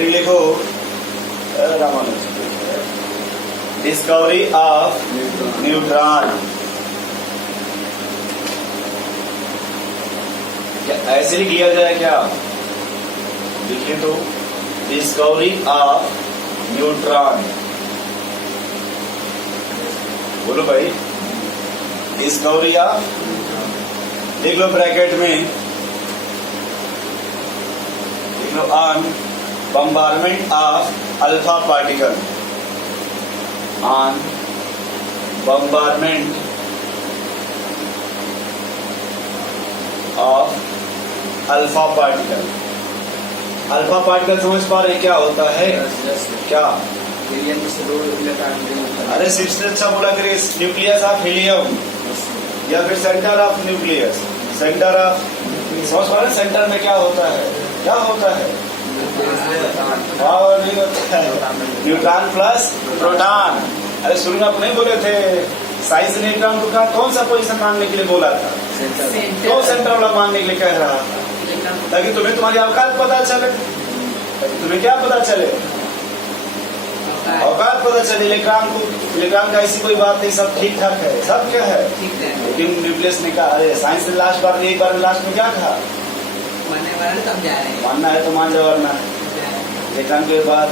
लिखो Ramanuj, discovery of neutron. क्या ऐसे लिख लिया जाए क्या? लिखे तो डिस्कवरी ऑफ न्यूट्रॉन। बोलो भाई, डिस्कवरी ऑफ, लिख लो ब्रैकेट में, लिख लो on bombardment of alpha particle, on bombardment of alpha particle. Alpha particle समझ पा रहे क्या होता है? क्या? अरे सबसे अच्छा बोला करिए, न्यूक्लियस ऑफ हीलियम या फिर centre of nucleus, centre of, समझ पा रहे सेंटर में क्या होता है? क्या होता है? Neutron plus proton. अरे शुरू में आप नहीं बोले थे साइंस ने न्यूट्रॉन को कहा कौन सा पोजीशन मानने के लिए बोला था? तो सेंटर वाला मानने के लिए कह रहा था, ताकि तुम्हें तुम्हारी औकात पता चले। तुम्हें क्या पता चले? औकात पता चले। इलेक्ट्रॉन का ऐसी कोई बात नहीं, सब ठीक ठाक है, सब क्या है, लेकिन न्यूक्लियस ने कहा, अरे साइंस ने लास्ट बार एक बार लास्ट में क्या कहा? मानना है तो मान जाओ, वरना इलेक्ट्रॉन के बाद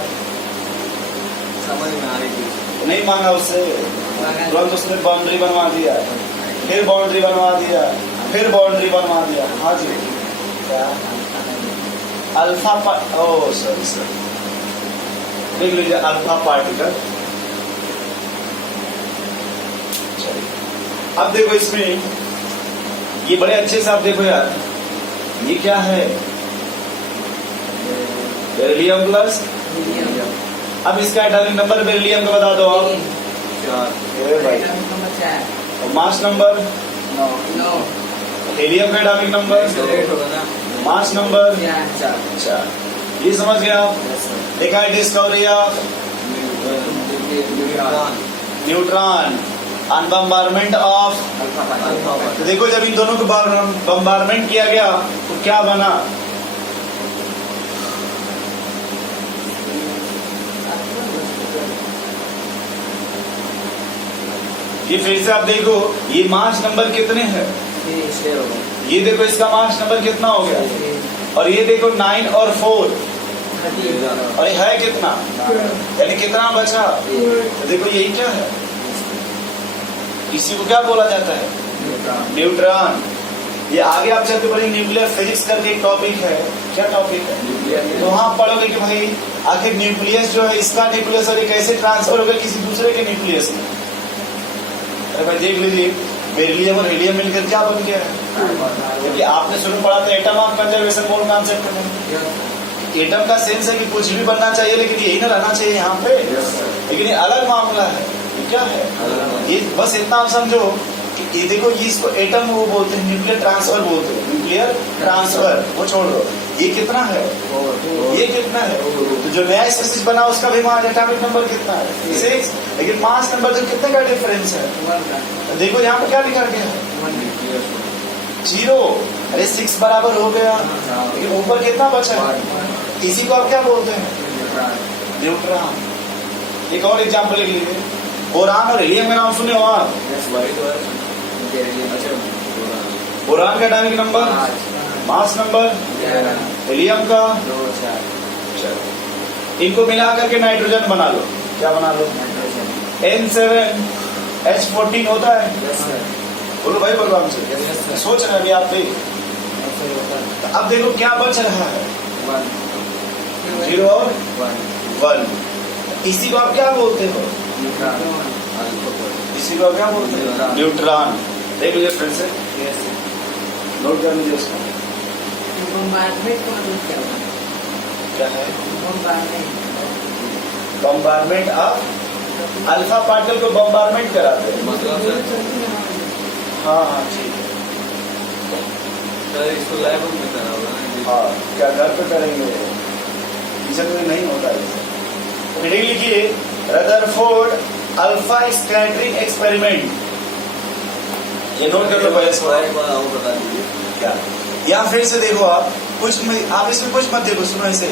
समझ में आ रही थी, नहीं मांगा उससे, तुरंत उसने बाउंड्री बनवा दिया, फिर बाउंड्री बनवा दिया, फिर बाउंड्री बनवा दिया। हाँ जी, क्या अल्फा ओ सॉरी सर, देख लीजिए अल्फा पार्टिकल। अब देखो इसमें ये बड़े अच्छे से आप देखो यार, ये क्या है? Beryllium plus. अब इसका एटॉमिक नंबर बेरिलियम का बता दो आप। 4। Mass number 9। हीलियम का एटॉमिक नंबर, मास नंबर 4। ये समझ गए आप? देखा है discovery of neutron on bombardment of. तो देखो जब इन दोनों को बम्बारमेंट किया गया तो क्या बना? ये फिर से आप देखो, ये मास नंबर कितने हैं? ये देखो इसका मास नंबर कितना हो गया, और ये देखो 9 और 4, और ये है कितना, यानी कितना बचा? तो देखो यही क्या है, इसी को क्या बोला जाता है? न्यूट्रॉन। ये आगे आप चलते पढ़ेंगे, न्यूक्लियर फिजिक्स करके एक टॉपिक है। क्या टॉपिक है? तो वहां पढ़ोगे कि भाई आखिर न्यूक्लियस जो है, इसका न्यूक्लियस और ये कैसे ट्रांसफर होगा किसी दूसरे के न्यूक्लियस में। अरे भाई देख लीजिए, बेरिलियम और हीलियम मिलकर क्या बन गया है? क्योंकि आपने शुरू पढ़ा था एटम ऑफ कंजर्वेशन बोल कॉन्सेप्ट में। एटम का सेंस है कि कुछ भी बनना चाहिए लेकिन यही ना रहना चाहिए यहाँ पे, लेकिन ये अलग मामला है। ये क्या है? ये बस इतना आप समझो कि ये देखो, ये इसको एटम वो बोलते हैं, न्यूक्लियर ट्रांसफर बोलते हैं, न्यूक्लियर ट्रांसफर, वो छोड़ दो। ये कितना है? ये कितना है? तो जो नया स्पीशीज बना उसका भी मास एटॉमिक नंबर कितना है? 6। लेकिन मास नंबर जो कितने का डिफरेंस है? तो देखो यहाँ पे क्या लिखा गया है? 0। अरे 6 बराबर हो गया, लेकिन ऊपर कितना बचा है? इसी को आप क्या बोलते हैं? न्यूट्रॉन। एक और एग्जाम्पल लिख लीजिए, बोरान और हीलियम का नाम सुने हो आप? बोरान का atomic number, mass number, helium का 4। इनको मिला करके नाइट्रोजन बना लो। क्या बना लो? N7H14 होता है। बोलो भाई, बोलो हमसे, सोच रहे अभी आप भी। तो अब देखो क्या बच रहा है? 0 और 1। इसी को आप क्या बोलते हो? इसी को आप क्या बोलते हो? न्यूट्रॉन। देख लीजिए फिर से, नोट कर लीजिए उसको। क्या है? बम्बारमेंट ऑफ अल्फा पार्टिकल को बम्बारमेंट कराते हैं। हाँ हाँ ठीक है, इसको लैब में करा होगा ना? हाँ, क्या घर पे करेंगे, किचन में नहीं होता है। हेडिंग लिखिए, रदरफोर्ड अल्फा स्कैटरिंग एक्सपेरिमेंट। ये नोट कर लो पहले इसको, बता दीजिए क्या। या फिर से देखो आप कुछ, आप इसमें कुछ मत देखो, सुनो इसे।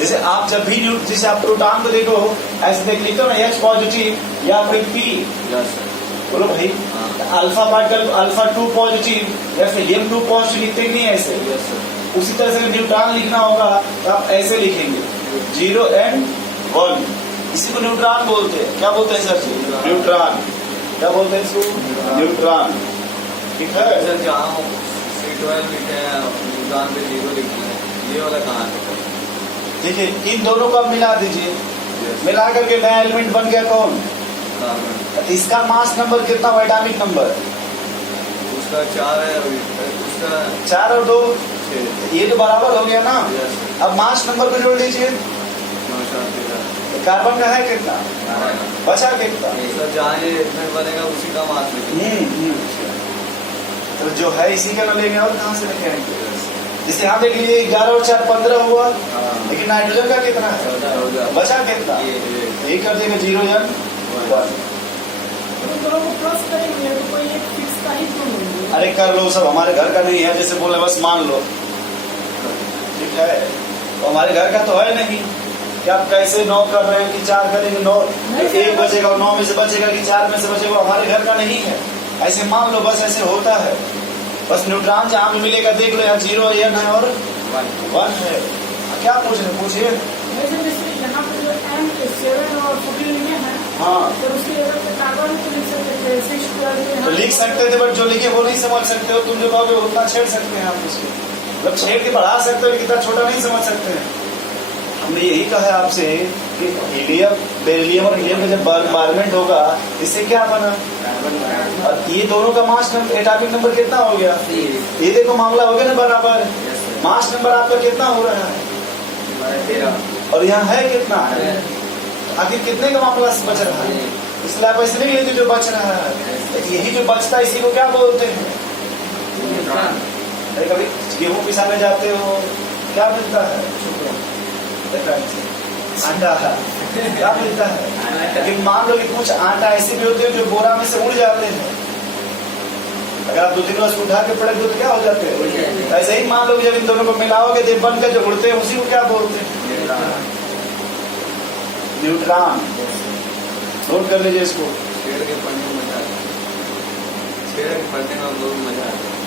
जैसे आप जब भी जैसे आप प्रोटॉन को देखो ऐसे देख लिखते हो ना H पॉजिटिव या फिर P, यस सर। बोलो भाई हाँ। अल्फा पार्टिकल अल्फा 2 पॉजिटिव या फिर M2 पॉजिटिव लिखते नहीं है ऐसे। Yes sir. उसी तरह से न्यूट्रॉन लिखना होगा तो आप ऐसे लिखेंगे 0 and 1, इसी को न्यूट्रॉन बोलते हैं। क्या बोलते हैं सर जी? न्यूट्रॉन। क्या बोलते हैं इसको? न्यूट्रॉन। ठीक है सर जहाँ C12 लिखे हैं न्यूट्रॉन पे 0 लिखे हैं, ये वाला कहाँ है? देखिए इन दोनों को आप मिला दीजिए, यस। मिला करके नया एलिमेंट बन गया कौन? कार्बन। तो इसका मास नंबर कितना हुआ? एटॉमिक नंबर उसका 4 है, उसका 4 और 2, 6। ये तो बराबर हो गया ना। Yes sir. अब मास नंबर को जोड़ लीजिए। 9 7 13। कार्बन का है कितना? बचा कितना? सर जहाँ ये इसमें बनेगा उसी का मास लिखेंगे। तो जो है इसी का ना लेंगे और कहाँ से लेके आएंगे? जैसे यहाँ देख लीजिए 11 और 4 15 हुआ, हाँ। लेकिन नाइट्रोजन का कितना है? 14 बचा कितना? ये यही कर देंगे 0 या 1। तो दोनों को क्रॉस करेंगे तो कोई एक फिक्स का ही क्यों होंगे? अरे कर लो, सब हमारे घर का नहीं है, जैसे बोले बस मान लो। ठीक है, तो हमारे घर का तो है नहीं कि आप कैसे 9 कर रहे हैं कि 4 करेंगे। 9 1 बचेगा, 9 में से बचेगा कि 4 में से बचेगा, हमारे घर का नहीं है। ऐसे मान लो, बस ऐसे होता है। बस न्यूट्रॉन जहाँ भी मिलेगा देख लो, यहाँ 0 N है और 1 है। क्या पूछ रहे पूछिए। जैसे यहाँ पे जो M7 और 14 लिए हैं, हाँ तो उसकी जगह पे कार्बन को लिख सकते थे 6 12 तो लिख सकते थे, बट जो लिखे वो नहीं समझ सकते हो। तुम जो कहोगे उतना छेड़ सकते हैं आप उसको, मतलब छेड़ के बढ़ा सकते हो, कितना छोटा नहीं समझ सकते हैं। हमने यही कहा है आपसे कि हीलियम बेरिलियम और हीलियम का जब बॉम्बार्डमेंट होगा इससे क्या बना? और ये दोनों का मास नंबर एटॉमिक नंबर कितना हो गया? ये देखो मामला हो गया ना बराबर। मास नंबर आपका कितना हो रहा है? 13। और यहाँ है कितना? आखिर कितने का मामला बच रहा है? इसलिए आप ऐसे नहीं लेते जो बच रहा है। यही जो बचता है इसी को क्या बोलते हैं? अरे कभी गेहूं पिसाने जाते हो, क्या मिलता है? आटा क्या मिलता है? लेकिन मान लो कि कुछ आटा ऐसे भी होते हैं जो बोरा में से उड़ जाते हैं। अगर आप 2-3 वर्ष उठा के पड़े तो क्या हो जाते हैं? ऐसे ही मान लो कि जब इन दोनों को मिलाओगे तो बनकर जो उड़ते हैं उसी को क्या बोलते हैं? न्यूट्रॉन। नोट कर लीजिए इसको। छेड़ के पढ़ने में मजा आता है। छेड़ के पढ़ने में बहुत मजा आता है।